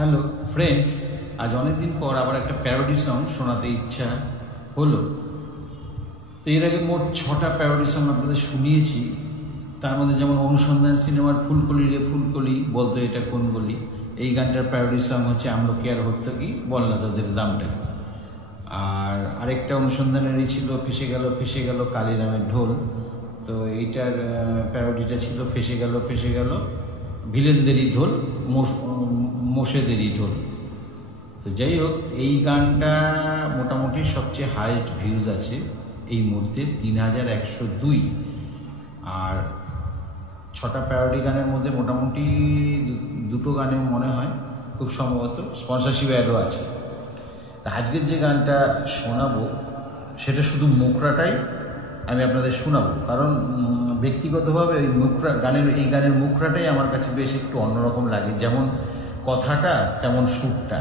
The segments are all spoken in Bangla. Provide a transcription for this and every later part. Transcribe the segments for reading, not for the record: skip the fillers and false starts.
হ্যালো ফ্রেন্ডস, আজ অনেক দিন পর আবার একটা প্যারোডি সং শোনাতে ইচ্ছা হলো। তো এর আগে মোট 6টা প্যারোডি সং আপনাদের শুনিয়েছি। তার মধ্যে যেমন অনুসন্ধান সিনেমার ফুলকলি রে ফুলকলি বলতো এটা কোন গলি, এই গানটার প্যারোডি সং হচ্ছে আমলকি আর হর্তকি বল না তাদের দামটা। আর আরেকটা অনুসন্ধানেরই ছিল ফেসে গেল কালীরামের ঢোল। তো এইটার প্যারোডিটা ছিল ফেসে গেল ভিলেনদেরই ঢোল মোষেদেরই ঢোল। তো যাই হোক, এই গানটা মোটামুটি সবচেয়ে হাইয়েস্ট ভিউজ আছে এই মুহূর্তে 3102। আর 6টা প্যারোডি গানের মধ্যে মোটামুটি দুটো গানে মনে হয় খুব সম্ভবত স্পন্সরশিপ অ্যাডও আছে। তা আজকের যে গানটা শোনাবো সেটা শুধু মুখরাটাই আমি আপনাদের শোনাবো, কারণ ব্যক্তিগতভাবে এই গানের মুখরাটাই আমার কাছে বেশ একটু অন্যরকম লাগে। যেমন কথাটা তেমন সুরটা,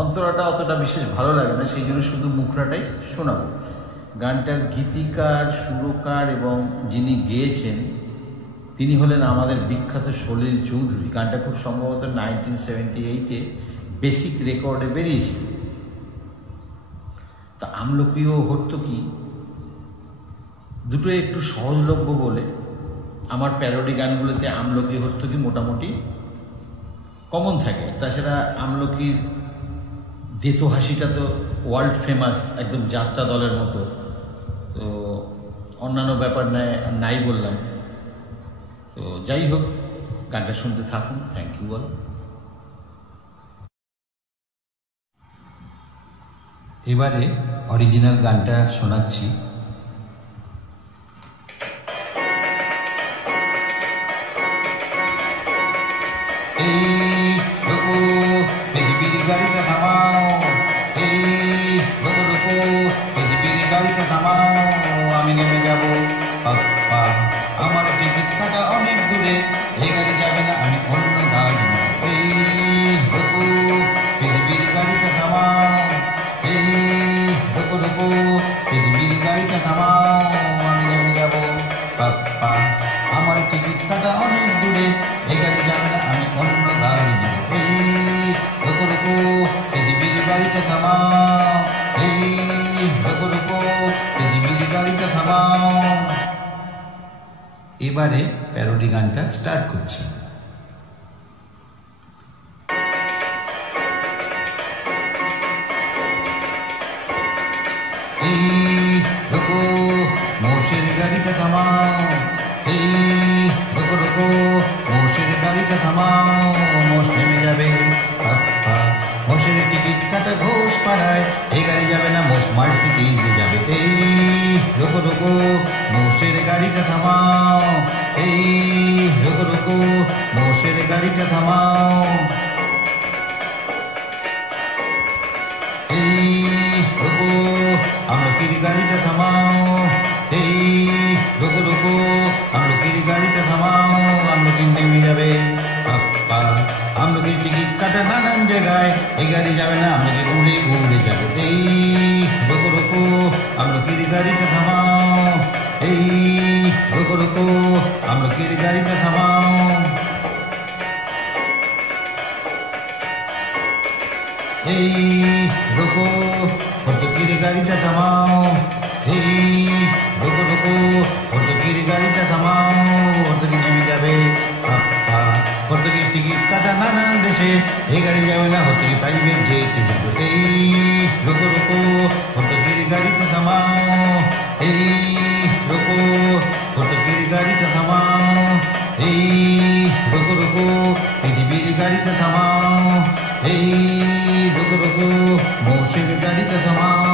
অন্তরাটা অতটা বিশেষ ভালো লাগে না, সেই জন্য শুধু মুখরাটাই শোনাবো। গানটার গীতিকার, সুরকার এবং যিনি গেয়েছেন তিনি হলেন আমাদের বিখ্যাত সলিল চৌধুরী। গানটা খুব সম্ভবত 1978-এ বেসিক রেকর্ডে বেরিয়েছিল। তা আমলকি ও হর্তকি দুটোই একটু সহজলভ্য বলে আমার প্যারোডি গানগুলোতে আমলকি হর্তকি মোটামুটি কমন থাকে। তাছাড়া আমলকির দেতো হাসিটা তো ওয়ার্ল্ড ফেমাস, একদম যাত্রা দলের মতো। তো অন্যান্য ব্যাপার নাই বললাম। তো যাই হোক, গানটা শুনতে থাকুন। থ্যাংক ইউ বল। এবারে অরিজিনাল গানটা শোনাচ্ছি। পৃথিবীর গাড়িটা থামাও, এই রোকো পৃথিবীর গাড়িটা থামাও, আমি নেমে যাব। আমার টিকিট কাটা অনেক দূরে, এই গাড়ি যাবে না, আমি অন্য গাড়ি। এই রোকো পৃথিবীর গাড়িটা থামাও, এই রোকো পৃথিবীর গাড়িটা থামাও, আমি নেমে যাব। আমার টিকিট কাটা অনেক দূরে, এই গাড়ি যাবে না, আমি অন্য গাড়ি। এই রোকো পৃথিবীর গাড়িটা থামাও, এই রোকো পৃথিবীর গাড়িটা থামাও। এবারে প্যারোডি গানটা স্টার্ট করছি। এই রোকো মোষের গাড়িটা থামাও, এই রোকো মোষের গাড়িটা থামাও, মোষ নেমে যাবে। মোষের টিকিট কাটা ঘোষ পাড়ায়, এই গাড়ি যাবে না, মোষ মার্সিডিজে যাবে। এই রোকো মোষের গাড়িটা থামাও, এই রোকো মোষের গাড়িটা থামাও। এই রোকো আমলকির গাড়িটা থামাও, এই রোকো আমলকির গাড়িটা থামাও, আমলকি নেমে যাবে। আমলকির টিকিট কাটা নানান জায়গায়, এই গাড়ি যাবে না, আমলকি উড়ে উড়ে যাবে। এই রোকো আমলকির গাড়িটা থামাও, এই রোকো আমলকির গাড়িটা থামাও। এই রোকো হর্তকির গাড়িটা থামাও, এই রোকো হর্তকির গাড়িটা থামাও, হর্তকি নেমে যাবে। হর্তকির টিকিট কাটা নানান দেশে, এই গাড়ি যাবে না, হর্তকি প্রাইভেট জেটে যাবে। এই রোকো হর্তকির গাড়িটা থামাও, এই রোকো হর্তকির গাড়িটা থামাও, এই রোকো পৃথিবীর গাড়িটা থামাও, এই রোকো মোষের গাড়িটা থামাও।